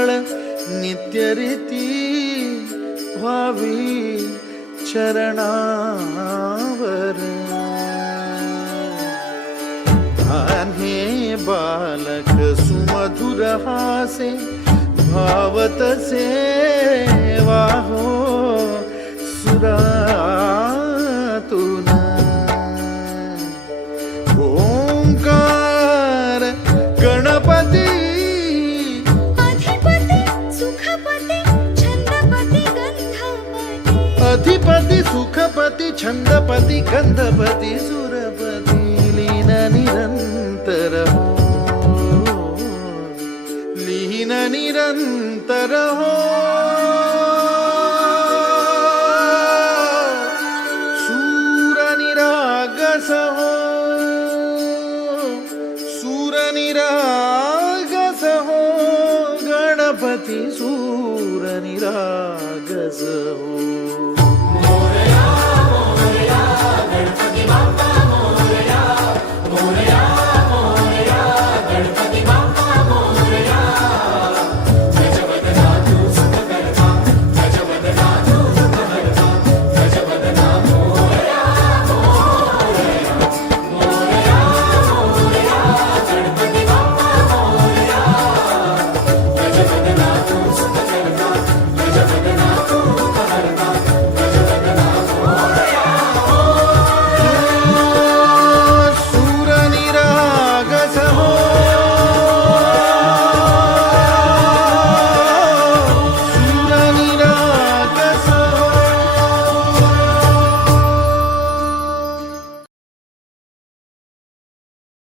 मंगळ नित्य रीती व्हावी चरणावर आन्हे बालक सुमधुर हासे भावतसे वाहो सुरातुन ओंकार गणपती अधिपती सुखपती छंदपती गंधपती सुरपती लीन निरंतर हो लीन निरंतर हो सूर निरागस हो सूर निरागस हो गणपती सूर निरागस हो मोरया मोरया गणपती बाप्पा